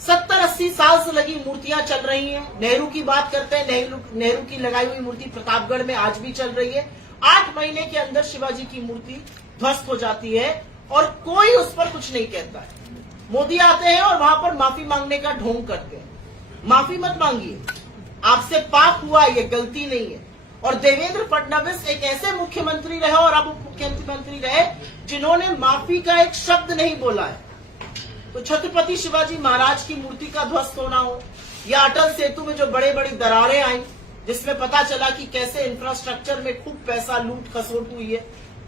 70-80 साल से लगी मूर्तियां चल रही हैं। नेहरू की बात करते हैं, नेहरू की लगाई हुई मूर्ति प्रतापगढ़ में आज भी चल रही है। 8 महीने के अंदर शिवाजी की मूर्ति ध्वस्त हो जाती है और कोई उस पर कुछ नहीं कहता है। मोदी आते हैं और वहां पर माफी मांगने का ढोंग करते हैं। माफी मत मांगिए, आपसे पाप हुआ, ये गलती नहीं है। और देवेंद्र फडणवीस एक ऐसे मुख्यमंत्री रहे और अब उप मुख्यमंत्री रहे जिन्होंने माफी का एक शब्द नहीं बोला है। तो छत्रपति शिवाजी महाराज की मूर्ति का ध्वस्त होना हो या अटल सेतु में जो बड़े बड़ी दरारें आई जिसमें पता चला कि कैसे इंफ्रास्ट्रक्चर में खूब पैसा लूट खसोट हुई है,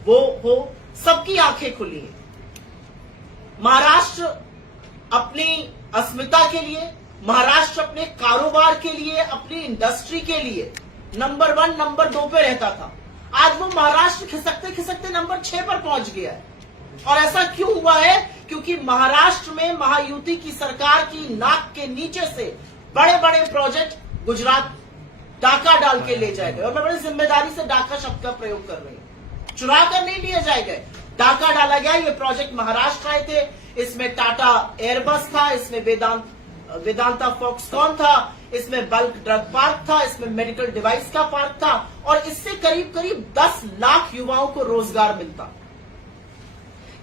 वो हो, सबकी आंखें खुली है। महाराष्ट्र अपनी अस्मिता के लिए, महाराष्ट्र अपने कारोबार के लिए, अपनी इंडस्ट्री के लिए नंबर 1 नंबर 2 पे रहता था। आज वो महाराष्ट्र खिसकते खिसकते नंबर 6 पर पहुंच गया है। और ऐसा क्यों हुआ है? क्योंकि महाराष्ट्र में महायुति की सरकार की नाक के नीचे से बड़े बड़े प्रोजेक्ट गुजरात डाका डाल के ले जाए गए। और मैं बड़ी जिम्मेदारी से डाका शब्द का प्रयोग कर रही हूं, चुरा कर नहीं लिए जाए गए, डाका डाला गया। ये प्रोजेक्ट महाराष्ट्र आए थे, इसमें टाटा एयरबस था, इसमें वेदांता फॉक्सकॉन था, इसमें बल्क ड्रग पार्क था, इसमें मेडिकल डिवाइस का पार्क था और इससे करीब करीब 10 लाख युवाओं को रोजगार मिलता।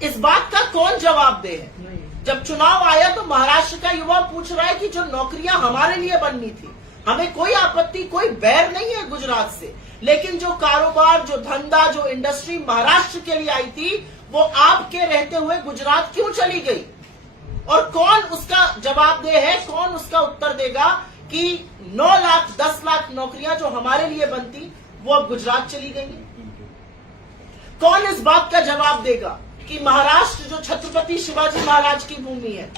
इस बात का कौन जवाब दे है? जब चुनाव आया तो महाराष्ट्र का युवा पूछ रहा है कि जो नौकरियां हमारे लिए बननी थी, हमें कोई आपत्ति, कोई बैर नहीं है गुजरात से, लेकिन जो कारोबार, जो धंधा, जो इंडस्ट्री महाराष्ट्र के लिए आई थी वो आपके रहते हुए गुजरात क्यों चली गई? और कौन उसका जवाबदेह है, कौन उसका उत्तर देगा कि 9 लाख 10 लाख नौकरियां जो हमारे लिए बनती वो अब गुजरात चली गई? कौन इस बात का जवाब देगा कि महाराष्ट्र जो छत्रपति शिवाजी महाराज की भूमि है,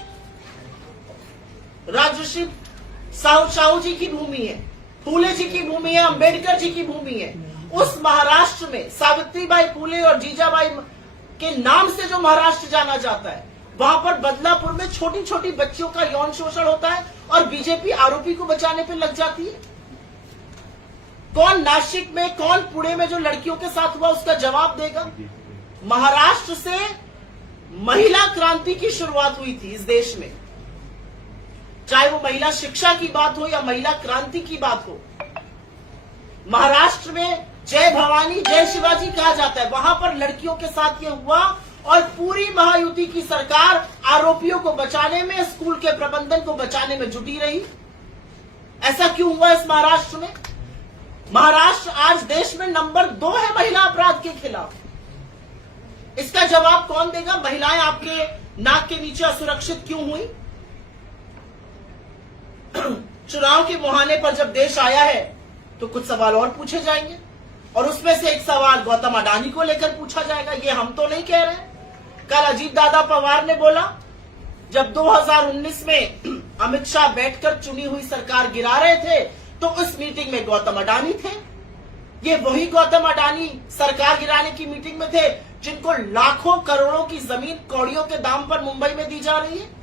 राजर्षि साहू जी की भूमि है, फूले जी की भूमि है, अंबेडकर जी की भूमि है, उस महाराष्ट्र में सावित्रीबाई फूले और जीजाबाई के नाम से जो महाराष्ट्र जाना जाता है, वहां पर बदलापुर में छोटी छोटी बच्चियों का यौन शोषण होता है और बीजेपी आरोपी को बचाने पे लग जाती है। कौन नासिक में, कौन पुणे में जो लड़कियों के साथ हुआ उसका जवाब देगा? महाराष्ट्र से महिला क्रांति की शुरुआत हुई थी इस देश में, चाहे वो महिला शिक्षा की बात हो या महिला क्रांति की बात हो। महाराष्ट्र में जय भवानी जय शिवाजी कहा जाता है, वहां पर लड़कियों के साथ ये हुआ और पूरी महायुति की सरकार आरोपियों को बचाने में, स्कूल के प्रबंधन को बचाने में जुटी रही। ऐसा क्यों हुआ इस महाराष्ट्र में? महाराष्ट्र आज देश में नंबर 2 है महिला अपराध के खिलाफ। इसका जवाब कौन देगा? महिलाएं आपके नाक के नीचे असुरक्षित क्यों हुई? चुनाव के मुहाने पर जब देश आया है तो कुछ सवाल और पूछे जाएंगे और उसमें से एक सवाल गौतम अडानी को लेकर पूछा जाएगा। ये हम तो नहीं कह रहे। कल अजीत दादा पवार ने बोला, जब 2019 में अमित शाह बैठकर चुनी हुई सरकार गिरा रहे थे तो उस मीटिंग में गौतम अडानी थे। ये वही गौतम अडानी सरकार गिराने की मीटिंग में थे जिनको लाखों करोड़ों की जमीन कौड़ियों के दाम पर मुंबई में दी जा रही है।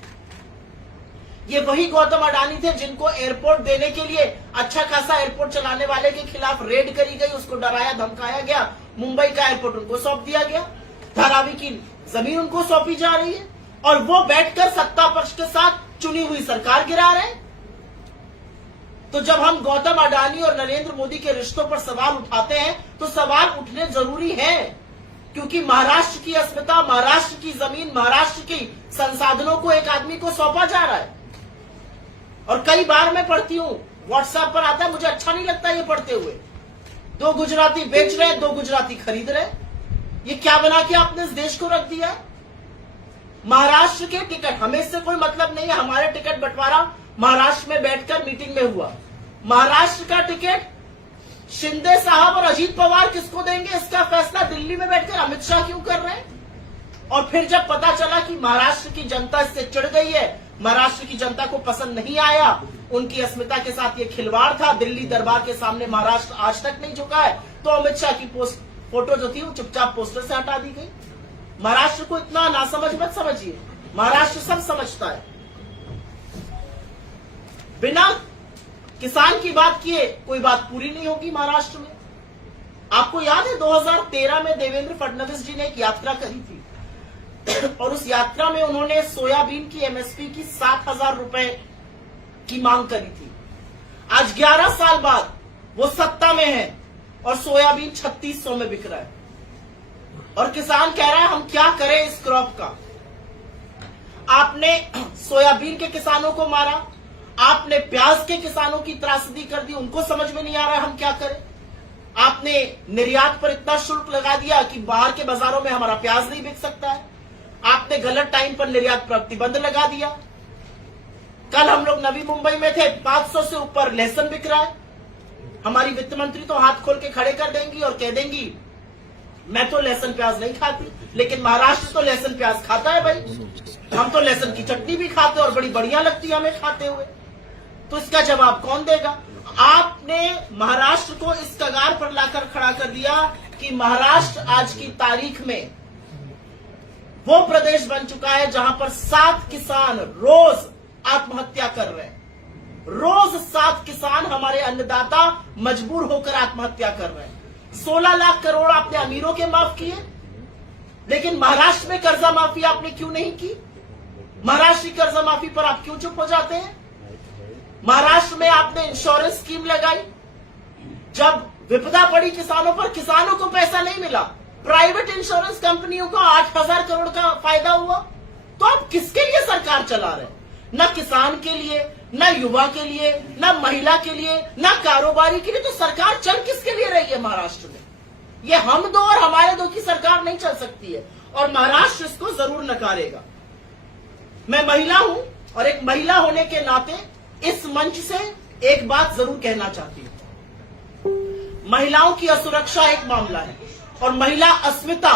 ये वही गौतम अडानी थे जिनको एयरपोर्ट देने के लिए अच्छा खासा एयरपोर्ट चलाने वाले के खिलाफ रेड करी गई, उसको डराया धमकाया गया, मुंबई का एयरपोर्ट उनको सौंप दिया गया, धारावी की जमीन उनको सौंपी जा रही है और वो बैठकर सत्ता पक्ष के साथ चुनी हुई सरकार गिरा रहे हैं। तो जब हम गौतम अडानी और नरेंद्र मोदी के रिश्तों पर सवाल उठाते हैं तो सवाल उठने जरूरी है, क्योंकि महाराष्ट्र की अस्मिता, महाराष्ट्र की जमीन, महाराष्ट्र की संसाधनों को एक आदमी को सौंपा जा रहा है। और कई बार मैं पढ़ती हूं, व्हाट्सएप पर आता है, मुझे अच्छा नहीं लगता ये पढ़ते हुए, 2 गुजराती बेच रहे हैं, 2 गुजराती खरीद रहे हैं। ये क्या बना के आपने इस देश को रख दिया? महाराष्ट्र के टिकट, हमें इससे कोई मतलब नहीं है, हमारे टिकट बंटवारा महाराष्ट्र में बैठकर मीटिंग में हुआ। महाराष्ट्र का टिकट शिंदे साहब और अजीत पवार किसको देंगे, इसका फैसला दिल्ली में बैठकर अमित शाह क्यों कर रहे हैं? और फिर जब पता चला कि महाराष्ट्र की जनता इससे चिढ़ गई है, महाराष्ट्र की जनता को पसंद नहीं आया, उनकी अस्मिता के साथ ये खिलवाड़ था, दिल्ली दरबार के सामने महाराष्ट्र आज तक नहीं झुका है, तो अमित शाह की फोटो जो थी वो चुपचाप पोस्टर से हटा दी गई। महाराष्ट्र को इतना नासमझ मत समझिए, महाराष्ट्र सब समझता है। बिना किसान की बात किए कोई बात पूरी नहीं होगी महाराष्ट्र में। आपको याद है 2013 में देवेंद्र फडणवीस जी ने एक यात्रा करी थी, और उस यात्रा में उन्होंने सोयाबीन की एमएसपी की 7,000 रुपए की मांग करी थी। आज 11 साल बाद वो सत्ता में है और सोयाबीन 3600 में बिक रहा है और किसान कह रहा है हम क्या करें इस क्रॉप का। आपने सोयाबीन के किसानों को मारा, आपने प्याज के किसानों की त्रासदी कर दी, उनको समझ में नहीं आ रहा है हम क्या करें। आपने निर्यात पर इतना शुल्क लगा दिया कि बाहर के बाजारों में हमारा प्याज नहीं बिक सकता है। आपने गलत टाइम पर निर्यात प्रतिबंध लगा दिया। कल हम लोग नवी मुंबई में थे, 500 से ऊपर लहसुन बिक रहा है। हमारी वित्त मंत्री तो हाथ खोल के खड़े कर देंगी और कह देंगी मैं तो लहसुन प्याज नहीं खाती, लेकिन महाराष्ट्र तो लहसुन प्याज खाता है भाई। हम तो लहसुन की चटनी भी खाते और बड़ी बढ़िया लगती है हमें खाते हुए। तो इसका जवाब कौन देगा? आपने महाराष्ट्र को इस कगार पर लाकर खड़ा कर दिया कि महाराष्ट्र आज की तारीख में वो प्रदेश बन चुका है जहां पर 7 किसान रोज आत्महत्या कर रहे हैं। रोज 7 किसान हमारे अन्नदाता मजबूर होकर आत्महत्या कर रहे हैं। 16 लाख करोड़ आपने अमीरों के माफ किए, लेकिन महाराष्ट्र में कर्जा माफी आपने क्यों नहीं की? महाराष्ट्र की कर्जा माफी पर आप क्यों चुप हो जाते हैं? महाराष्ट्र में आपने इंश्योरेंस स्कीम लगाई, जब विपदा पड़ी किसानों पर, किसानों को पैसा नहीं मिला, प्राइवेट इंश्योरेंस कंपनियों को 8,000 करोड़ का फायदा हुआ। तो आप किसके लिए सरकार चला रहे हैं? न किसान के लिए, न युवा के लिए, न महिला के लिए, न कारोबारी के लिए। तो सरकार चल किसके लिए रही है महाराष्ट्र में? ये हम दो और हमारे दो की सरकार नहीं चल सकती है और महाराष्ट्र इसको जरूर नकारेगा। मैं महिला हूं और एक महिला होने के नाते इस मंच से एक बात जरूर कहना चाहती हूं। महिलाओं की असुरक्षा एक मामला है और महिला अस्मिता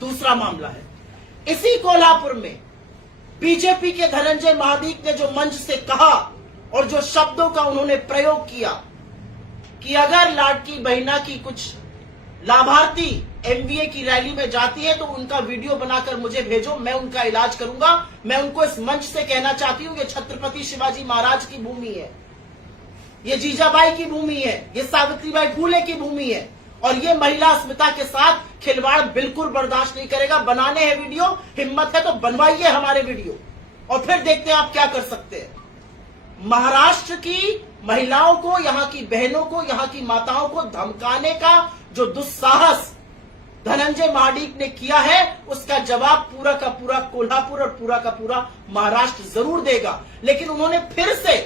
दूसरा मामला है। इसी कोल्हापुर में बीजेपी के धनंजय महाडिक ने जो मंच से कहा और जो शब्दों का उन्होंने प्रयोग किया कि अगर लाडकी बहिना की कुछ लाभार्थी एमवीए की रैली में जाती है तो उनका वीडियो बनाकर मुझे भेजो, मैं उनका इलाज करूंगा। मैं उनको इस मंच से कहना चाहती हूं, ये छत्रपति शिवाजी महाराज की भूमि है, ये जीजाबाई की भूमि है, ये सावित्रीबाई फूले की भूमि है और ये महिला अस्मिता के साथ खिलवाड़ बिल्कुल बर्दाश्त नहीं करेगा। बनाने हैं वीडियो, हिम्मत है तो बनवाइए हमारे वीडियो और फिर देखते हैं आप क्या कर सकते हैं। महाराष्ट्र की महिलाओं को, यहाँ की बहनों को, यहाँ की माताओं को धमकाने का जो दुस्साहस धनंजय महाडिक ने किया है, उसका जवाब पूरा का पूरा कोल्हापुर और पूरा का पूरा महाराष्ट्र जरूर देगा। लेकिन उन्होंने फिर से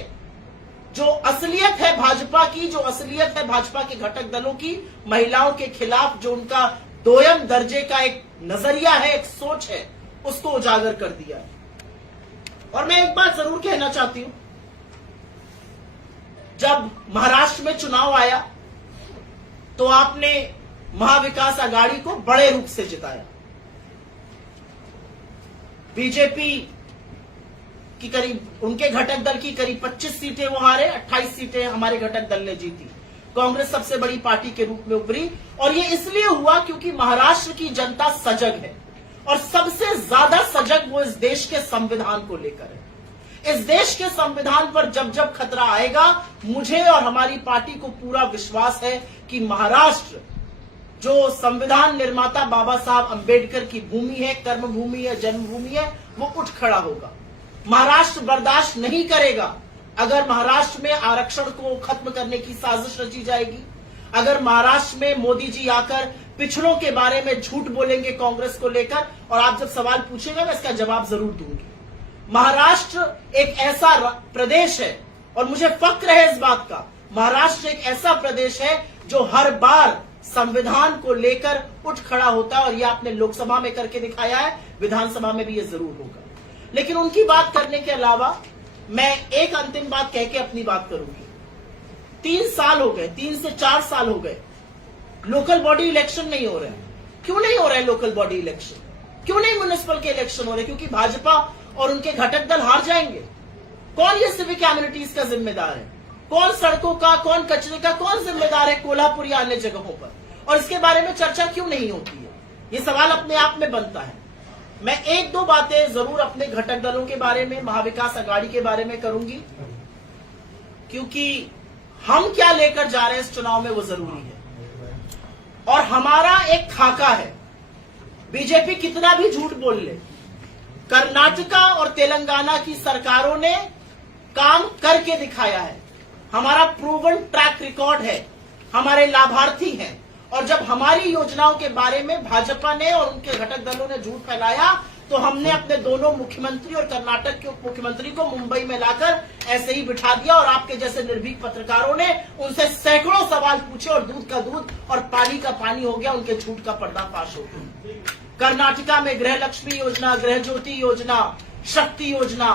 जो असलियत है भाजपा की, जो असलियत है भाजपा के घटक दलों की, महिलाओं के खिलाफ जो उनका दोयम दर्जे का एक नजरिया है, एक सोच है, उसको उजागर कर दिया। और मैं एक बात जरूर कहना चाहती हूं, जब महाराष्ट्र में चुनाव आया तो आपने महाविकास आघाड़ी को बड़े रूप से जिताया। बीजेपी की करीब, उनके घटक दल की करीब 25 सीटें वो हारे, 28 सीटें हमारे घटक दल ने जीती। कांग्रेस सबसे बड़ी पार्टी के रूप में उभरी और ये इसलिए हुआ क्योंकि महाराष्ट्र की जनता सजग है और सबसे ज्यादा सजग वो इस देश के संविधान को लेकर है। इस देश के संविधान पर जब जब खतरा आएगा, मुझे और हमारी पार्टी को पूरा विश्वास है कि महाराष्ट्र जो संविधान निर्माता बाबा साहब अंबेडकर की भूमि है, कर्मभूमि है, जन्मभूमि है, वो उठ खड़ा होगा। महाराष्ट्र बर्दाश्त नहीं करेगा अगर महाराष्ट्र में आरक्षण को खत्म करने की साजिश रची जाएगी, अगर महाराष्ट्र में मोदी जी आकर पिछड़ों के बारे में झूठ बोलेंगे कांग्रेस को लेकर। और आप जब सवाल पूछेगा मैं इसका जवाब जरूर दूंगी। महाराष्ट्र एक ऐसा प्रदेश है और मुझे फक्र है इस बात का, महाराष्ट्र एक ऐसा प्रदेश है जो हर बार संविधान को लेकर उठ खड़ा होता है और यह आपने लोकसभा में करके दिखाया है, विधानसभा में भी यह जरूर होगा। लेकिन उनकी बात करने के अलावा मैं एक अंतिम बात कह के अपनी बात करूंगी। 3 साल हो गए, 3 से 4 साल हो गए, लोकल बॉडी इलेक्शन नहीं हो रहे। क्यों नहीं हो रहे लोकल बॉडी इलेक्शन? क्यों नहीं म्युनिसिपल के इलेक्शन हो रहे? क्योंकि भाजपा और उनके घटक दल हार जाएंगे। कौन ये सिविक एमिनिटीज का जिम्मेदार है? कौन सड़कों का, कौन कचरे का, कौन जिम्मेदार है कोल्हापुर या अन्य जगहों पर? और इसके बारे में चर्चा क्यों नहीं होती है? ये सवाल अपने आप में बनता है। मैं 1-2 बातें जरूर अपने घटक दलों के बारे में, महाविकास आघाड़ी के बारे में करूंगी, क्योंकि हम क्या लेकर जा रहे हैं इस चुनाव में वो जरूरी है। और हमारा एक खाका है, बीजेपी कितना भी झूठ बोल ले, कर्नाटका और तेलंगाना की सरकारों ने काम करके दिखाया है। हमारा प्रूवन ट्रैक रिकॉर्ड है, हमारे लाभार्थी हैं। और जब हमारी योजनाओं के बारे में भाजपा ने और उनके घटक दलों ने झूठ फैलाया तो हमने अपने दोनों मुख्यमंत्री और कर्नाटक के उप मुख्यमंत्री को मुंबई में लाकर ऐसे ही बिठा दिया और आपके जैसे निर्भीक पत्रकारों ने उनसे सैकड़ों सवाल पूछे और दूध का दूध और पानी का पानी हो गया, उनके झूठ का पर्दाफाश हो गया। कर्नाटका में गृह लक्ष्मी योजना, गृह ज्योति योजना, शक्ति योजना,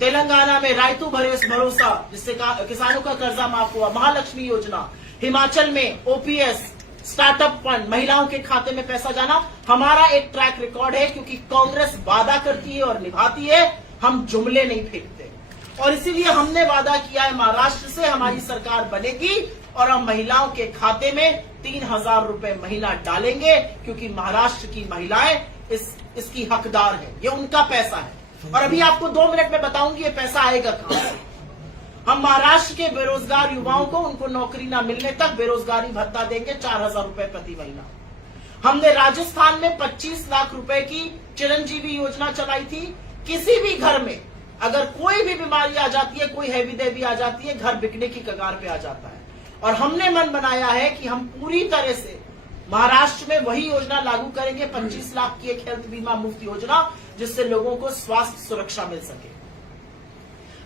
तेलंगाना में रायतू भरोसा जिससे किसानों का कर्जा माफ हुआ, महालक्ष्मी योजना, हिमाचल में ओपीएस, स्टार्टअप फंड, महिलाओं के खाते में पैसा जाना। हमारा एक ट्रैक रिकॉर्ड है, क्योंकि कांग्रेस वादा करती है और निभाती है, हम जुमले नहीं फेंकते। और इसीलिए हमने वादा किया है महाराष्ट्र से हमारी सरकार बनेगी और हम महिलाओं के खाते में 3,000 रुपए महीना डालेंगे, क्योंकि महाराष्ट्र की महिलाएं इसकी हकदार है, ये उनका पैसा है। और अभी आपको 2 मिनट में बताऊंगी ये पैसा आएगा कहां से। हम महाराष्ट्र के बेरोजगार युवाओं को उनको नौकरी न मिलने तक बेरोजगारी भत्ता देंगे 4,000 रुपए प्रति महीना। हमने राजस्थान में 25 लाख रुपए की चिरंजीवी योजना चलाई थी। किसी भी घर में अगर कोई भी बीमारी आ जाती है, कोई हैवी देवी आ जाती है, घर बिकने की कगार पे आ जाता है। और हमने मन बनाया है कि हम पूरी तरह से महाराष्ट्र में वही योजना लागू करेंगे, 25 लाख की एक हेल्थ बीमा मुफ्त योजना, जिससे लोगों को स्वास्थ्य सुरक्षा मिल सके।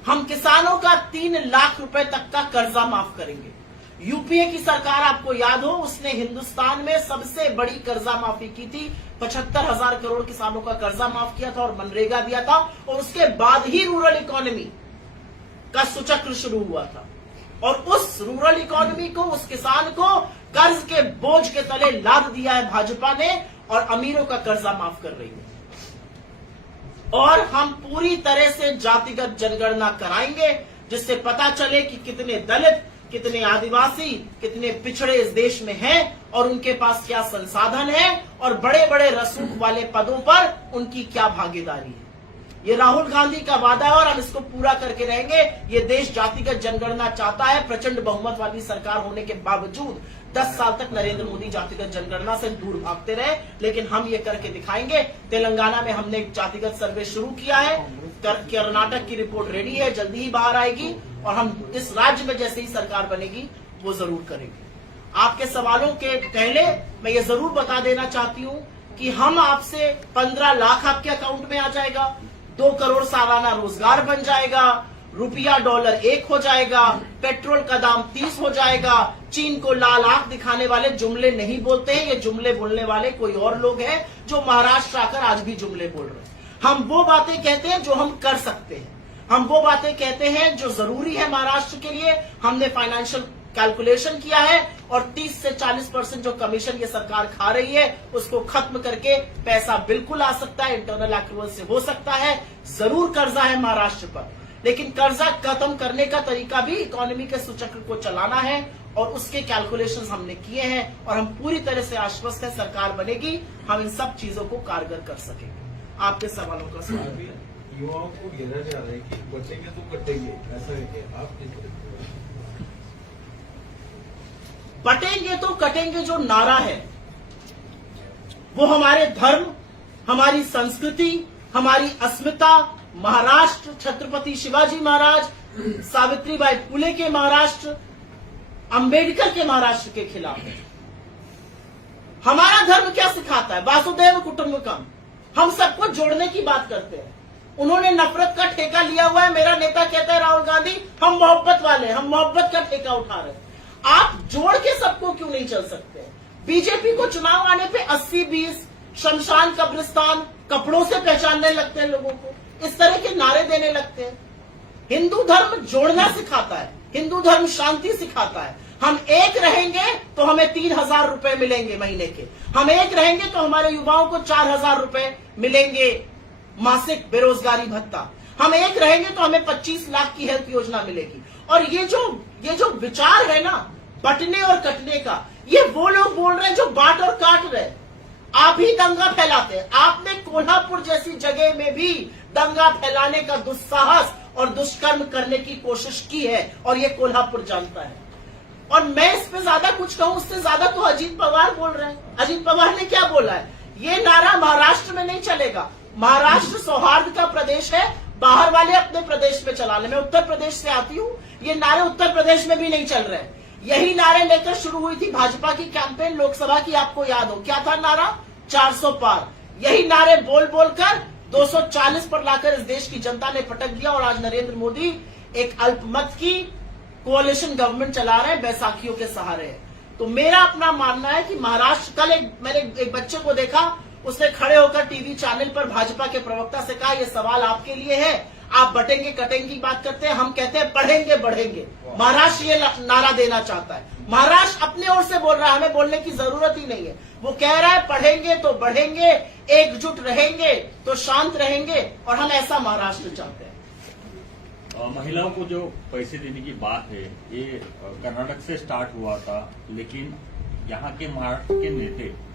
हम किसानों का 3 लाख रुपए तक का कर्जा माफ करेंगे। यूपीए की सरकार, आपको याद हो, उसने हिंदुस्तान में सबसे बड़ी कर्जा माफी की थी। 75,000 करोड़ किसानों का कर्जा माफ किया था और मनरेगा दिया था, और उसके बाद ही रूरल इकोनॉमी का सुचक्र शुरू हुआ था। और उस रूरल इकोनॉमी को, उस किसान को कर्ज के बोझ के तले लाद दिया है भाजपा ने, और अमीरों का कर्जा माफ कर रही है। और हम पूरी तरह से जातिगत जनगणना कराएंगे, जिससे पता चले कि कितने दलित, कितने आदिवासी, कितने पिछड़े इस देश में हैं और उनके पास क्या संसाधन है, और बड़े बड़े रसूख वाले पदों पर उनकी क्या भागीदारी है। ये राहुल गांधी का वादा है और हम इसको पूरा करके रहेंगे। ये देश जातिगत जनगणना चाहता है। प्रचंड बहुमत वाली सरकार होने के बावजूद 10 साल तक नरेंद्र मोदी जातिगत जनगणना से दूर भागते रहे, लेकिन हम ये करके दिखाएंगे। तेलंगाना में हमने एक जातिगत सर्वे शुरू किया है। कर्नाटक की रिपोर्ट रेडी है, जल्दी ही बाहर आएगी, और हम इस राज्य में जैसे ही सरकार बनेगी वो जरूर करेंगे। आपके सवालों के पहले मैं ये जरूर बता देना चाहती हूँ कि हम आपसे 15 लाख आपके अकाउंट में आ जाएगा, 2 करोड़ सालाना रोजगार बन जाएगा, रुपया डॉलर 1 हो जाएगा, पेट्रोल का दाम 30 हो जाएगा। चीन को लाल आंख दिखाने वाले जुमले नहीं बोलते हैं, ये जुमले बोलने वाले कोई और लोग हैं जो महाराष्ट्र आकर आज भी जुमले बोल रहे हैं। हम वो बातें कहते हैं जो हम कर सकते हैं, हम वो बातें कहते हैं जो जरूरी है महाराष्ट्र के लिए। हमने फाइनेंशियल कैलकुलेशन किया है और 30 से 40% जो कमीशन ये सरकार खा रही है उसको खत्म करके पैसा बिल्कुल आ सकता है, इंटरनल एक्रूवल से हो सकता है। जरूर कर्जा है महाराष्ट्र पर, लेकिन कर्जा खत्म करने का तरीका भी इकोनॉमी के सुचक्र को चलाना है, और उसके कैलकुलेशंस हमने किए हैं। और हम पूरी तरह से आश्वस्त है, सरकार बनेगी, हम इन सब चीजों को कारगर कर सकेंगे। आपके सवालों का सवाल है। युवाओं को घेरा जा रहा है कि बचेंगे तो कटेंगे, ऐसा है कि आप बटेंगे तो कटेंगे जो नारा है वो हमारे धर्म, हमारी संस्कृति, हमारी अस्मिता, महाराष्ट्र, छत्रपति शिवाजी महाराज, सावित्रीबाई फुले के महाराष्ट्र, अंबेडकर के महाराष्ट्र के खिलाफ है। हमारा धर्म क्या सिखाता है? वासुदेव कुटुंबकम। हम सबको जोड़ने की बात करते हैं। उन्होंने नफरत का ठेका लिया हुआ है। मेरा नेता कहता है राहुल गांधी, हम मोहब्बत वाले, हम मोहब्बत का ठेका उठा रहे हैं। आप जोड़ के सबको क्यों नहीं चल सकते? बीजेपी को चुनाव आने पे 80-20, शमशान कब्रिस्तान, कपड़ों से पहचानने लगते हैं लोगों को, इस तरह के नारे देने लगते हैं। हिंदू धर्म जोड़ना सिखाता है, हिंदू धर्म शांति सिखाता है। हम एक रहेंगे तो हमें 3,000 रुपए मिलेंगे महीने के, हम एक रहेंगे तो हमारे युवाओं को 4,000 रुपए मिलेंगे मासिक बेरोजगारी भत्ता, हम एक रहेंगे तो हमें 25 लाख की हेल्थ योजना मिलेगी। और ये जो विचार है ना बटने और कटने का, ये वो लोग बोल रहे हैं जो बांट और काट रहे। आप ही दंगा फैलाते हैं। आपने कोल्हापुर जैसी जगह में भी दंगा फैलाने का दुस्साहस और दुष्कर्म करने की कोशिश की है, और ये कोल्हापुर जानता है। और मैं इस पे ज्यादा कुछ कहूं, उससे ज्यादा तो अजीत पवार बोल रहे हैं। अजीत पवार ने क्या बोला है? ये नारा महाराष्ट्र में नहीं चलेगा, महाराष्ट्र सौहार्द का प्रदेश है, बाहर वाले अपने प्रदेश में चला ले। मैं उत्तर प्रदेश से आती हूँ, ये नारे उत्तर प्रदेश में भी नहीं चल रहे हैं। यही नारे लेकर शुरू हुई थी भाजपा की कैंपेन लोकसभा की, आपको याद हो क्या था नारा? 400 पार। यही नारे बोल बोलकर 240 पर लाकर इस देश की जनता ने पटक दिया और आज नरेंद्र मोदी एक अल्पमत की कोalition गवर्नमेंट चला रहे हैं, बैसाखियों के सहारे। तो मेरा अपना मानना है कि महाराष्ट्र, कल मैंने एक बच्चे को देखा, उसने खड़े होकर टीवी चैनल पर भाजपा के प्रवक्ता से कहा, ये सवाल आपके लिए है, आप बटेंगे कटेंगे की बात करते हैं, हम कहते हैं पढ़ेंगे बढ़ेंगे। महाराष्ट्र ये नारा देना चाहता है। महाराष्ट्र अपने ओर से बोल रहा है, हमें बोलने की जरूरत ही नहीं है। वो कह रहा है पढ़ेंगे तो बढ़ेंगे, एकजुट रहेंगे तो शांत रहेंगे, और हम ऐसा महाराष्ट्र चाहते हैं। महिलाओं को जो पैसे देने की बात है, ये कर्नाटक से स्टार्ट हुआ था, लेकिन यहाँ के महाराष्ट्र के नेता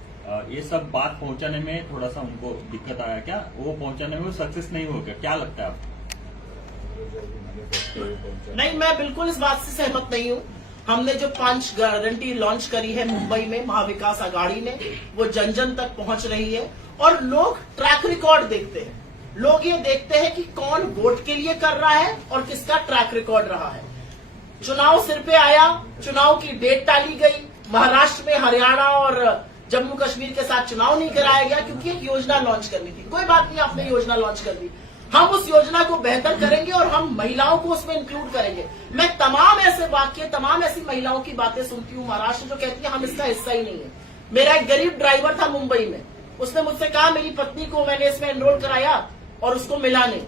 ये सब बात पहुंचाने में थोड़ा सा उनको दिक्कत आया क्या? वो पहुंचाने में सक्सेस नहीं हो गया, क्या लगता है आपको? नहीं, मैं बिल्कुल इस बात से सहमत नहीं हूँ। हमने जो 5 गारंटी लॉन्च करी है मुंबई में महाविकास आघाड़ी ने, वो जन जन तक पहुंच रही है और लोग ट्रैक रिकॉर्ड देखते हैं। लोग ये देखते हैं कि कौन वोट के लिए कर रहा है और किसका ट्रैक रिकॉर्ड रहा है। चुनाव सिर पे आया, चुनाव की डेट टाली गई, महाराष्ट्र में हरियाणा और जम्मू कश्मीर के साथ चुनाव नहीं कराया गया क्योंकि एक योजना लॉन्च करनी थी। कोई बात नहीं, आपने योजना लॉन्च कर दी, हम उस योजना को बेहतर करेंगे और हम महिलाओं को उसमें इंक्लूड करेंगे। मैं तमाम ऐसे वाक्य, तमाम ऐसी महिलाओं की बातें सुनती हूँ महाराष्ट्र जो कहती है हम इसका हिस्सा ही नहीं है। मेरा एक गरीब ड्राइवर था मुंबई में, उसने मुझसे कहा मेरी पत्नी को मैंने इसमें एनरोल कराया और उसको मिला नहीं।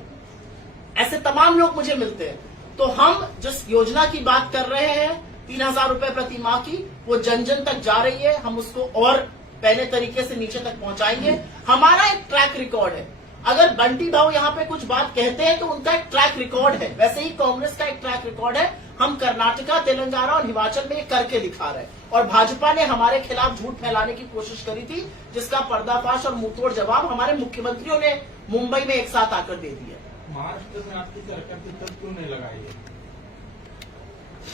ऐसे तमाम लोग मुझे मिलते हैं। तो हम जिस योजना की बात कर रहे हैं 3000 रुपए प्रति माह की, वो जन जन तक जा रही है। हम उसको और पहले तरीके से नीचे तक पहुंचाएंगे। हमारा एक ट्रैक रिकॉर्ड है। अगर बंटी भाऊ यहाँ पे कुछ बात कहते हैं तो उनका एक ट्रैक रिकॉर्ड है, वैसे ही कांग्रेस का एक ट्रैक रिकॉर्ड है। हम कर्नाटका, तेलंगाना और हिमाचल में ये करके दिखा रहे हैं और भाजपा ने हमारे खिलाफ झूठ फैलाने की कोशिश करी थी, जिसका पर्दाफाश और मुंहतोड़ जवाब हमारे मुख्यमंत्रियों ने मुंबई में एक साथ आकर दे दिया। महाराष्ट्र में आपकी सरकार की तब क्यों नहीं लगाई है?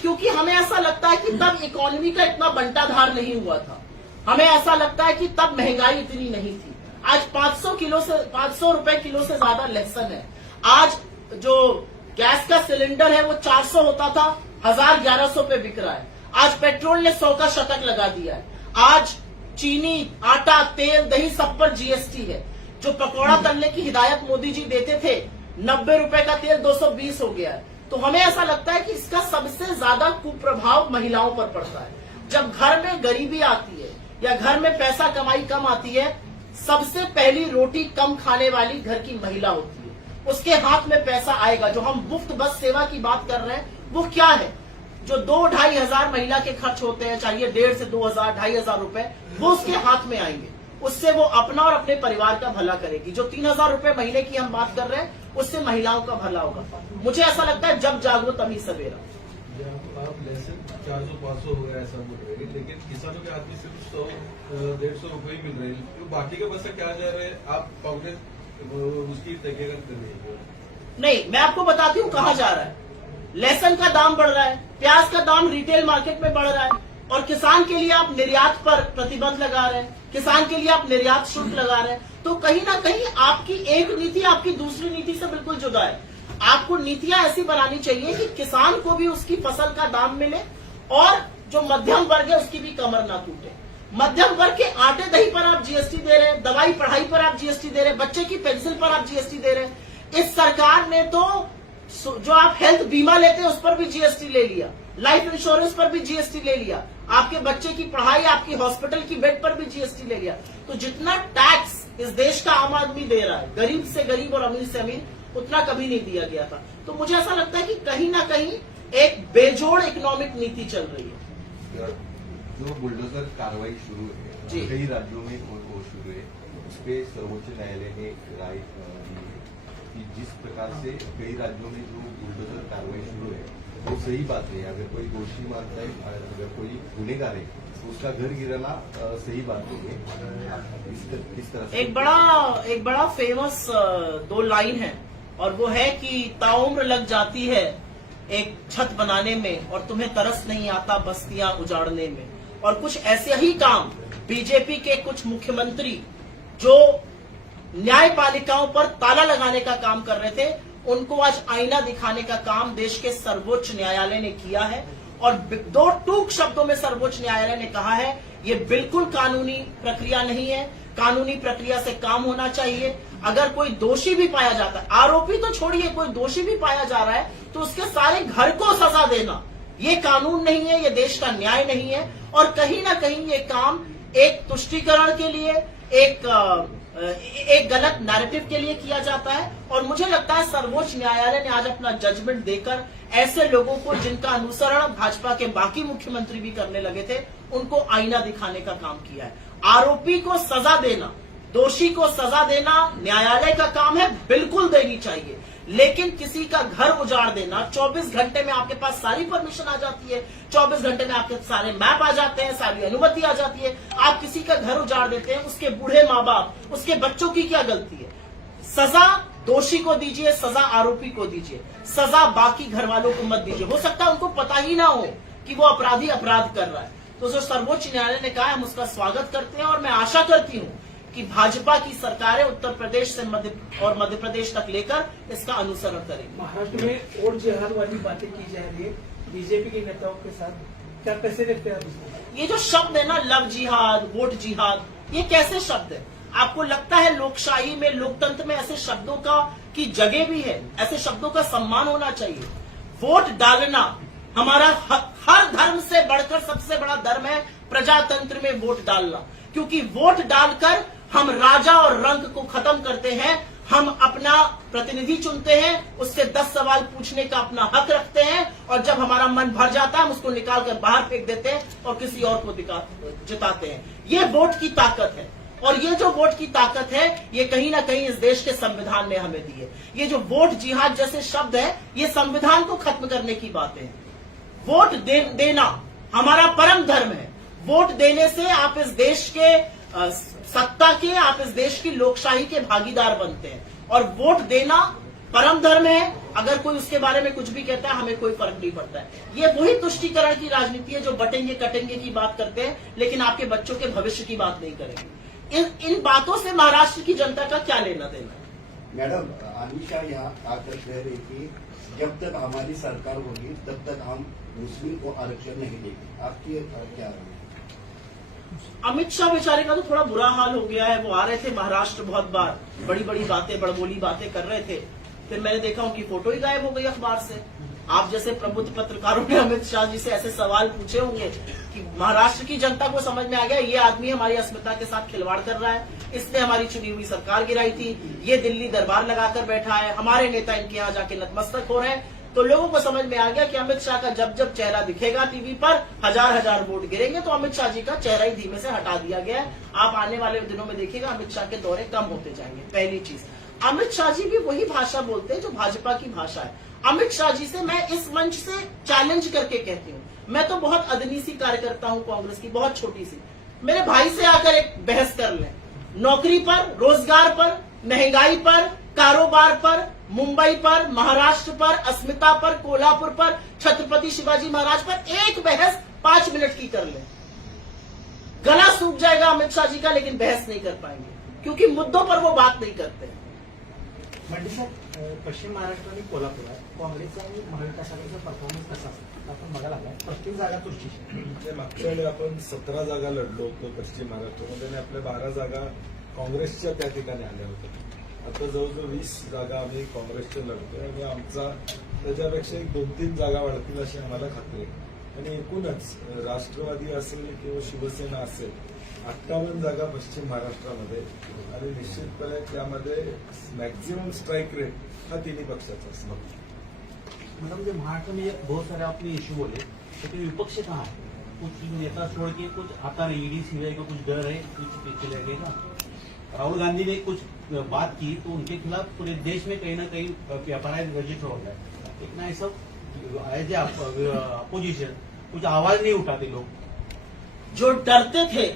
क्योंकि हमें ऐसा लगता है कि तब इकोनॉमी का इतना बंटाधार नहीं हुआ था। हमें ऐसा लगता है कि तब महंगाई इतनी नहीं थी। आज 500 रुपए किलो से ज्यादा लहसुन है। आज जो गैस का सिलेंडर है वो 400 होता था, 1100 पे बिक रहा है। आज पेट्रोल ने 100 का शतक लगा दिया है। आज चीनी, आटा, तेल, दही सब पर जीएसटी है। जो पकौड़ा तलने की हिदायत मोदी जी देते थे, 90 रुपए का तेल 220 हो गया है। तो हमें ऐसा लगता है कि इसका सबसे ज्यादा कुप्रभाव महिलाओं पर पड़ता है। जब घर में गरीबी आती है या घर में पैसा कमाई कम आती है, सबसे पहली रोटी कम खाने वाली घर की महिला होती है। उसके हाथ में पैसा आएगा। जो हम मुफ्त बस सेवा की बात कर रहे हैं वो क्या है? जो 2-2.5 हजार महिला के खर्च होते हैं, चाहिए 1,500 से 2,000, 2,500 रुपए, वो उसके हाथ में आएंगे। उससे वो अपना और अपने परिवार का भला करेगी। जो 3,000 रुपए महीने की हम बात कर रहे हैं, उससे महिलाओं का भला होगा। मुझे ऐसा लगता है जब जागो तभी सवेरा। आप लहसुन 400-500 हो गया ऐसा बोल रहे हैं, लेकिन किसानों के हाथ में सिर्फ 100-150 रुपए ही मिल रहे हैं। तो बाकी के पैसे क्या जा रहे हैं? आप कांग्रेस उसकी तहकीकात कर रही है? नहीं, मैं आपको बताती हूँ कहाँ जा रहा है। लहसुन का दाम बढ़ रहा है, प्याज का दाम रिटेल मार्केट में बढ़ रहा है, और किसान के लिए आप निर्यात पर प्रतिबंध लगा रहे हैं, किसान के लिए आप निर्यात शुल्क लगा रहे हैं। तो कहीं ना कहीं आपकी एक नीति आपकी दूसरी नीति से बिल्कुल जुदा है। आपको नीतियां ऐसी बनानी चाहिए कि किसान को भी उसकी फसल का दाम मिले और जो मध्यम वर्ग है उसकी भी कमर ना टूटे। मध्यम वर्ग के आटे दही पर आप जीएसटी दे रहे हैं, दवाई पढ़ाई पर आप जीएसटी दे रहे हैं, बच्चे की पेंसिल पर आप जीएसटी दे रहे हैं। इस सरकार ने तो जो आप हेल्थ बीमा लेते हैं उस पर भी जीएसटी ले लिया, लाइफ इंश्योरेंस पर भी जीएसटी ले लिया, आपके बच्चे की पढ़ाई, आपकी हॉस्पिटल की बेड पर भी जीएसटी ले लिया। तो जितना टैक्स इस देश का आम आदमी दे रहा है, गरीब से गरीब और अमीर से अमीर, उतना कभी नहीं दिया गया था। तो मुझे ऐसा लगता है कि कहीं ना कहीं एक बेजोड़ इकोनॉमिक नीति चल रही है। जो बुलडोजर कार्रवाई शुरू है कई राज्यों में वो शुरू है, उस पर सर्वोच्च न्यायालय ने राय दी है कि जिस प्रकार से कई राज्यों में जो बुलडोजर कार्रवाई शुरू है वो सही बात है। अगर कोई दोषी मानता है, अगर कोई गुनेगार है तो उसका घर गिराना सही बात नहीं है। इस तरह से एक बड़ा फेमस 2 लाइन है और वो है कि ताउम्र लग जाती है एक छत बनाने में और तुम्हें तरस नहीं आता बस्तियां उजाड़ने में। और कुछ ऐसे ही काम बीजेपी के कुछ मुख्यमंत्री जो न्यायपालिकाओं पर ताला लगाने का काम कर रहे थे, उनको आज आईना दिखाने का काम देश के सर्वोच्च न्यायालय ने किया है। और दो टूक शब्दों में सर्वोच्च न्यायालय ने कहा है, ये बिल्कुल कानूनी प्रक्रिया नहीं है, कानूनी प्रक्रिया से काम होना चाहिए। अगर कोई दोषी भी पाया जाता है, आरोपी तो छोड़िए, कोई दोषी भी पाया जा रहा है तो उसके सारे घर को सजा देना ये कानून नहीं है, ये देश का न्याय नहीं है। और कहीं ना कहीं ये काम एक तुष्टीकरण के लिए, एक गलत नैरेटिव के लिए किया जाता है। और मुझे लगता है सर्वोच्च न्यायालय ने आज अपना जजमेंट देकर ऐसे लोगों को, जिनका अनुसरण भाजपा के बाकी मुख्यमंत्री भी करने लगे थे, उनको आईना दिखाने का काम किया है। आरोपी को सजा देना, दोषी को सजा देना न्यायालय का काम है, बिल्कुल देनी चाहिए। लेकिन किसी का घर उजाड़ देना, 24 घंटे में आपके पास सारी परमिशन आ जाती है, 24 घंटे में आपके सारे मैप आ जाते हैं, सारी अनुमति आ जाती है, आप किसी का घर उजाड़ देते हैं, उसके बूढ़े माँ बाप, उसके बच्चों की क्या गलती है? सजा दोषी को दीजिए, सजा आरोपी को दीजिए, सजा बाकी घर वालों को मत दीजिए। हो सकता है उनको पता ही ना हो कि वो अपराधी अपराध कर रहा है। तो जो सर्वोच्च न्यायालय ने कहा, हम उसका स्वागत करते हैं। और मैं आशा करती हूँ कि भाजपा की सरकारें उत्तर प्रदेश से मध्य प्रदेश तक लेकर इसका अनुसरण करेंगी। महाराष्ट्र में और जिहाद वाली बातें की जा रही है बीजेपी के नेताओं के साथ, क्या कैसे देखते हैं आप इसको? ये जो शब्द है ना, लव जिहाद, वोट जिहाद, ये कैसे शब्द है? आपको लगता है लोकशाही में, लोकतंत्र में ऐसे शब्दों का की जगह भी है? ऐसे शब्दों का सम्मान होना चाहिए। वोट डालना हमारा हर धर्म से बढ़कर सबसे बड़ा धर्म है, प्रजातंत्र में वोट डालना। क्योंकि वोट डालकर हम राजा और रंक को खत्म करते हैं, हम अपना प्रतिनिधि चुनते हैं, उससे 10 सवाल पूछने का अपना हक रखते हैं, और जब हमारा मन भर जाता है हम उसको निकाल कर बाहर फेंक देते हैं और किसी और को जिताते हैं। ये वोट की ताकत है। और ये जो वोट की ताकत है, ये कहीं ना कहीं इस देश के संविधान ने हमें दी है। ये जो वोट जिहाद जैसे शब्द है, ये संविधान को खत्म करने की बातें हैं। वोट देना हमारा परम धर्म है। वोट देने से आप इस देश के सत्ता के, आप इस देश की लोकशाही के भागीदार बनते हैं। और वोट देना परम धर्म है। अगर कोई उसके बारे में कुछ भी कहता है, हमें कोई फर्क नहीं पड़ता है। ये वही तुष्टीकरण की राजनीति है जो बटेंगे कटेंगे की बात करते हैं, लेकिन आपके बच्चों के भविष्य की बात नहीं करेंगे। इन बातों से महाराष्ट्र की जनता का क्या लेना देना? मैडम, अमित शाह यहाँ आकर कह रहे कि जब तक हमारी सरकार होगी तब तक हम मुस्लिम को आरक्षण नहीं देंगे। आपकी क्या राय? अमित शाह बेचारे का तो थोड़ा बुरा हाल हो गया है। वो आ रहे थे महाराष्ट्र बहुत बार, बड़ी बड़ी बातें, बड़बोली बातें कर रहे थे, फिर मैंने देखा उनकी फोटो ही गायब हो गई अखबार से। आप जैसे प्रबुद्ध पत्रकारों ने अमित शाह जी से ऐसे सवाल पूछे होंगे कि महाराष्ट्र की जनता को समझ में आ गया, ये आदमी हमारी अस्मिता के साथ खिलवाड़ कर रहा है, इसने हमारी चुनी हुई सरकार गिराई थी, ये दिल्ली दरबार लगाकर बैठा है, हमारे नेता इनके यहाँ जाके नतमस्तक हो रहे हैं। तो लोगों को समझ में आ गया कि अमित शाह का जब जब चेहरा दिखेगा टीवी पर, हजार हजार वोट गिरेंगे, तो अमित शाह जी का चेहरा ही धीमे से हटा दिया गया है। आप आने वाले दिनों में देखिएगा अमित शाह के दौरे कम होते जाएंगे। पहली चीज, अमित शाह जी भी वही भाषा बोलते हैं जो भाजपा की भाषा है। अमित शाह जी से मैं इस मंच से चैलेंज करके कहती हूँ, मैं तो बहुत अदनी सी कार्यकर्ता हूँ कांग्रेस की, बहुत छोटी सी, मेरे भाई से आकर एक बहस कर लें, नौकरी पर, रोजगार पर, महंगाई पर, कारोबार पर, मुंबई पर, महाराष्ट्र पर, अस्मिता पर, कोल्हापुर पर, छत्रपति शिवाजी महाराज पर एक बहस 5 मिनट की कर लें, गला सूख जाएगा अमित शाह जी का, लेकिन बहस नहीं कर पाएंगे क्योंकि मुद्दों पर वो बात नाही करते। म्हणजे सर, पश्चिम महाराष्ट्र आणि कोल्हापुरात काँग्रेसचा आणि महाविकास आघाडीचा परफॉर्मन्स कसा असतो आपण बघायला लागलाय, प्रत्येक जागा तुर्चीची. म्हणजे मागच्या वेळी आपण 17 जागा लढलो होतो पश्चिम महाराष्ट्रामध्ये आणि आपल्या 12 जागा काँग्रेसच्या त्या ठिकाणी आल्या होत्या. आता जवळजवळ 20 जागा आम्ही काँग्रेसच्या लढतोय आणि आमचा त्याच्यापेक्षा 1-2-3 जागा वाढतील अशी आम्हाला खात्री आहे. आणि एकूणच राष्ट्रवादी असेल किंवा शिवसेना असेल, 58 जागा पश्चिम महाराष्ट्रामध्ये आणि निश्चितपणे त्यामध्ये मॅक्झिमम स्ट्राइक रेट हा तिन्ही पक्षाचा असतो. मतलब जो महाराष्ट्र में बहुत सारे आपने इशू बोले, लेकिन विपक्ष कहाँ है? कुछ नेता छोड़ के कुछ आता नहीं, ईडी सीबीआई का कुछ डर है, कुछ पीछे लगेगा. राहुल गांधी ने कुछ बात की तो उनके खिलाफ पूरे देश में कहीं ना कहीं अपराध रजिस्टर हो रहा है. इतना ये सब एज अपोजिशन कुछ आवाज नहीं उठाते लोग. जो डरते थे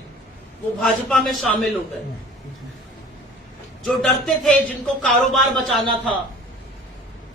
वो भाजपा में शामिल हो गए, जो डरते थे, जिनको कारोबार बचाना था,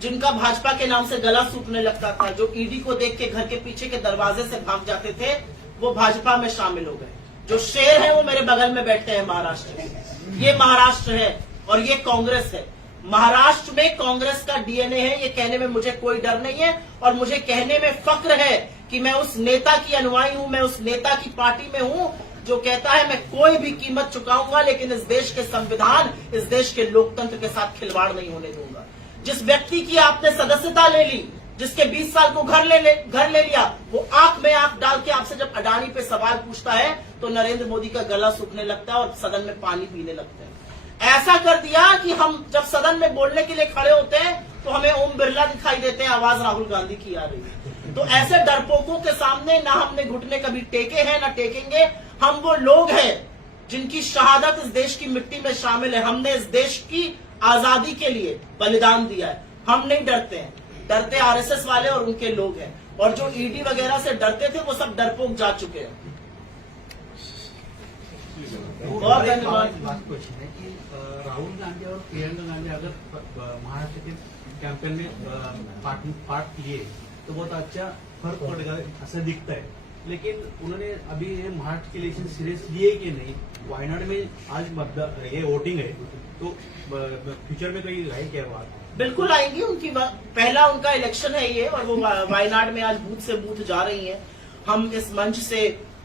जिनका भाजपा के नाम से गला सूखने लगता था, जो ईडी को देख के घर के पीछे के दरवाजे से भाग जाते थे, वो भाजपा में शामिल हो गए. जो शेर है वो मेरे बगल में बैठते हैं महाराष्ट्र में. ये महाराष्ट्र है, और ये कांग्रेस है। महाराष्ट्र में कांग्रेस का डीएनए है, ये कहने में मुझे कोई डर नहीं है और मुझे कहने में फक्र है कि मैं उस नेता की अनुयायी हूं, मैं उस नेता की पार्टी में हूं जो कहता है मैं कोई भी कीमत चुकाऊंगा लेकिन इस देश के संविधान, इस देश के लोकतंत्र के साथ खिलवाड़ नहीं होने दूंगा। जिस व्यक्ति की आपने सदस्यता ले ली, जिसके 20 साल को घर ले लिया, वो आंख में आंख डाल के आपसे जब अडानी पे सवाल पूछता है तो नरेंद्र मोदी का गला सूखने लगता है और सदन में पानी पीने लगते हैं। ऐसा कर दिया कि हम जब सदन में बोलने के लिए खड़े होते हैं तो हमें ओम बिरला दिखाई देते हैं, आवाज राहुल गांधी की आ रही है। तो ऐसे डरपोकों के सामने ना हमने घुटने कभी टेके हैं ना टेकेंगे। हम वो लोग हैं जिनकी शहादत इस देश की मिट्टी में शामिल है। हमने इस देश की आजादी के लिए बलिदान दिया है। हम नहीं डरते हैं, डरते आरएसएस वाले और उनके लोग हैं। और जो ईडी वगैरह से डरते थे वो सब डरपोक जा चुके हैं। बहुत धन्यवाद। लास्ट क्वेश्चन है कि राहुल गांधी और प्रियंका गांधी अगर महाराष्ट्र के कैंपेन में पार्ट लिए तो बहुत अच्छा फर्क पड़ेगा ऐसा दिखता है, लेकिन उन्होंने अभी ये महाराष्ट्र के इलेक्शन सीरियस लिए कि नहीं? वायनाड में आज ये वोटिंग है तो फ्यूचर में कहीं है क्या बात? बिल्कुल आएंगी, उनकी पहला उनका इलेक्शन है ये और वो वायनाड में आज बूथ से बूथ जा रही हैं। हम इस मंच से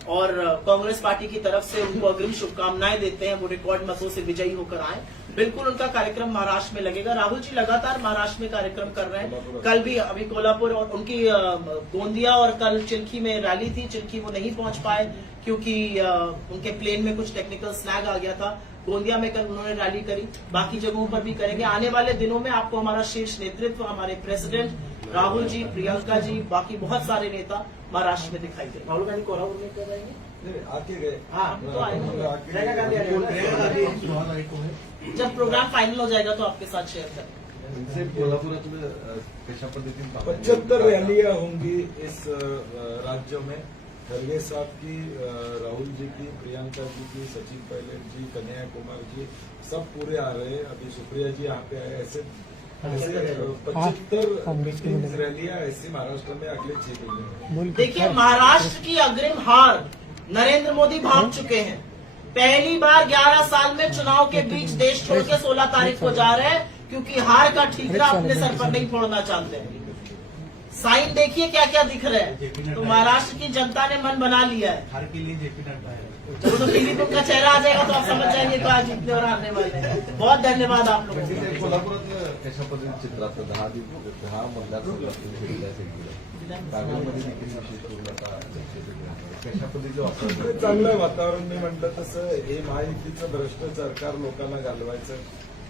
और कांग्रेस पार्टी की तरफ से उनको अग्रिम शुभकामनाएं देते हैं, वो रिकॉर्ड मतों से विजयी होकर आए। बिल्कुल उनका कार्यक्रम महाराष्ट्र में लगेगा। राहुल जी लगातार महाराष्ट्र में कार्यक्रम कर रहे हैं। कल भी अभी कोल्हापुर और उनकी गोंदिया और कल चिल्की में रैली थी। चिल्की वो नहीं पहुंच पाए क्योंकि उनके प्लेन में कुछ टेक्निकल स्नैग आ गया था। गोंदिया में कल उन्होंने रैली करी, बाकी जगहों पर भी करेंगे। आने वाले दिनों में आपको हमारा शीर्ष नेतृत्व, हमारे प्रेसिडेंट राहुल जी, प्रियंका जी, बाकी बहुत सारे नेता महाराष्ट्र में दिखाई दे। राहुल गांधी कोल्हापुर में कर रहेंगे, आके गए। हाँ तो आएंगे। प्रियंका गांधी 16 तारीख को है। जब प्रोग्राम फाइनल हो जाएगा तो आपके साथ शेयर करेंगे। इनसे कोल्हापुरात कशा पद्धतीने 75 रैलियां होंगी इस राज्य में। खरगे साहब की, राहुल जी की, प्रियंका जी की, सचिन पायलट जी, कन्हैया कुमार जी, सब पूरे आ रहे हैं। अभी सुप्रिया जी यहाँ पे आए। ऐसे 75 रैलियां ऐसी महाराष्ट्र में अगले 6 महीने में। देखिए, महाराष्ट्र की अग्रिम हार नरेंद्र मोदी भांप चुके हैं। पहली बार 11 साल में चुनाव के बीच देश छोड़ के 16 तारीख को जा रहे हैं क्योंकि हार का ठीकरा अपने सर पर नहीं फोड़ना चाहते हैं। साइन देखिए क्या क्या दिख रहे हैं। तो महाराष्ट्र की जनता ने मन बना लिया है। हार के लिए जेपी नड्डा है। जब तो टीवी पर उनका चेहरा आ जाएगा तो आप समझ जाएंगे कि आज जीतने और हारने वाले हैं। बहुत धन्यवाद आप लोगों म्हणजे को। ते कोल्हापुरात कशा पद्धतीने चित्रात 10 मतदारसंघात भेटल्या कागलमध्ये देखील विशेष करून आता कशा पद्धतीचे वापर चांगलं वातावरण मी म्हटलं तसं हे महायुतीचं भ्रष्ट सरकार लोकांना घालवायचं।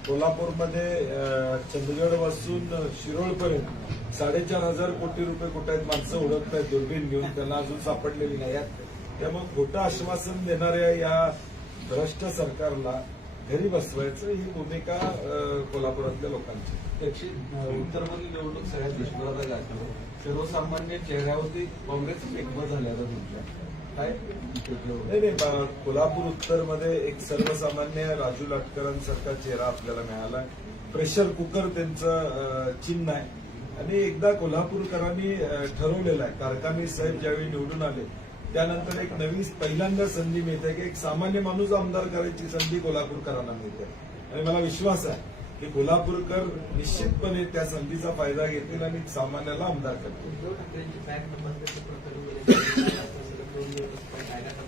कोल्हापूरमध्ये चंदगड पासून शिरोळपर्यंत 4,500 कोटी रुपये कुठे आहेत माणसं ओळखत आहेत दुर्बीण घेऊन, त्यांना अजून सापडलेली नाही आहेत। त्यामुळे खोटं आश्वासन देणाऱ्या या भ्रष्ट सरकारला घरी बसवायचं ही भूमिका कोल्हापुरातल्या लोकांची। उत्तरमधील निवडणूक सगळ्यात दुष्काळाला गाठलं। सर्वसामान्य चेहऱ्यावरती काँग्रेस एकमत झाले आता तुमच्या काय? नाही, कोल्हापूर उत्तरमध्ये एक सर्वसामान्य राजू लाटकरांसारखा चेहरा आपल्याला मिळाला। प्रेशर कुकर त्यांचं चिन्ह आहे आणि एकदा कोल्हापूरकरांनी ठरवलेलं आहे, कारखानी साहेब ज्यावेळी निवडून आले त्यानंतर एक नवी पहिल्यांदा संधी मिळते की एक सामान्य माणूस आमदार करायची संधी कोल्हापूरकरांना मिळते आणि मला विश्वास आहे की कोल्हापूरकर निश्चितपणे त्या संधीचा फायदा घेतील आणि सामान्याला आमदार करतील।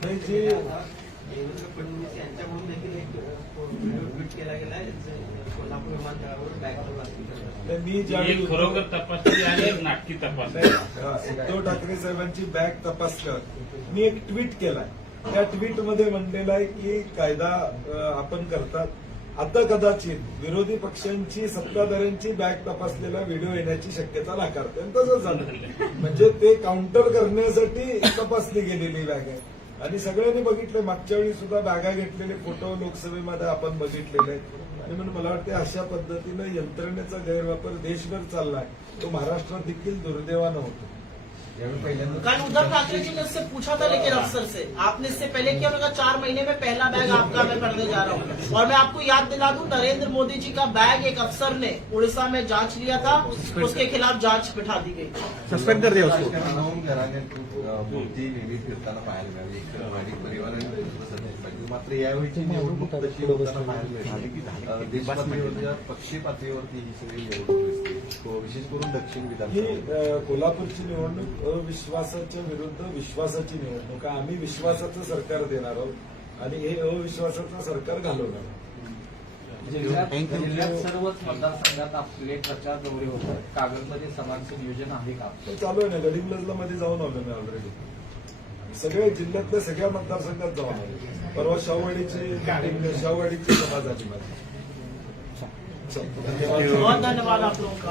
नाही जी देवेंद्र फडणवीस यांच्याकडून देखील एक व्हिडिओ ट्विट केला गेला आहे कोल्हापूर विमानतळावर बॅग मी ज्यावेळी खरोखर तपासणी आणि एक नाटकी तपासणी उद्धव ठाकरे साहेबांची बॅग तपासलं मी एक ट्विट केलाय। त्या ट्विटमध्ये म्हणलेलं आहे की कायदा आपण करतात। आता कदाचित विरोधी पक्षांची सत्ताधाऱ्यांची बॅग तपासलेला व्हिडिओ येण्याची शक्यता नाकारते आणि तसंच झालं। म्हणजे ते काउंटर करण्यासाठी तपासली गेलेली बॅग आहे आणि सगळ्यांनी बघितलं। मागच्या वेळी सुद्धा बॅगा घेतलेले फोटो लोकसभेमध्ये आपण बघितलेले आहेत आणि म्हणून मला वाटतं अशा पद्धतीनं यंत्रणेचा गैरवापर देशभर चाललाय तो महाराष्ट्रात देखील दुर्दैवानं होतो। यावेळी पहिल्यांदा कल उद्धव ठाकरे जी ने उससे पूछा था लेकिन अफसर से आपने इससे पहले किया, उन्होंने कहा 4 महीने में पहला बैग आपका मैं करने जा रहा हूँ। और मैं आपको याद दिला दूं, नरेंद्र मोदी जी का बैग एक अफसर ने उड़ीसा में जांच लिया था, उसके खिलाफ जांच बिठा दी गई। सस्पेंड कर दिया उसको। राजकारण नवम घराने मूर्ती नेहमी फिरताना पाहायला मिळाली, एक वाढीक परिवार आणि दुसरं मात्र यावेळीची निवडणूक तशी होताना पाहायला मिळाली. देश पातळीवर पक्षी पातळीवरती ही सगळी निवडणूक दिसते, विशेष करून दक्षिण ही विधानसभा. कोल्हापूरची निवडणूक अविश्वासाच्या विरुद्ध विश्वासाची निवडणूक आहे. आम्ही विश्वासाचं सरकार देणार आहोत आणि हे अविश्वासाचं सरकार घालवणार आहोत. जिल्ह्यात सर्वच मतदारसंघात आपले प्रचार दौरे होतात. कागदमध्ये सभांचं नियोजन आहे का? ते चालू आहे ना, गडिंग्लजला मध्ये जाऊन आलो मी ऑलरेडी. सगळ्या जिल्ह्यातल्या सगळ्या मतदारसंघात जाऊन आलो. परवा शाहवाडीची सभा झाली माझी. बहुत धन्यवाद आप लोगों का.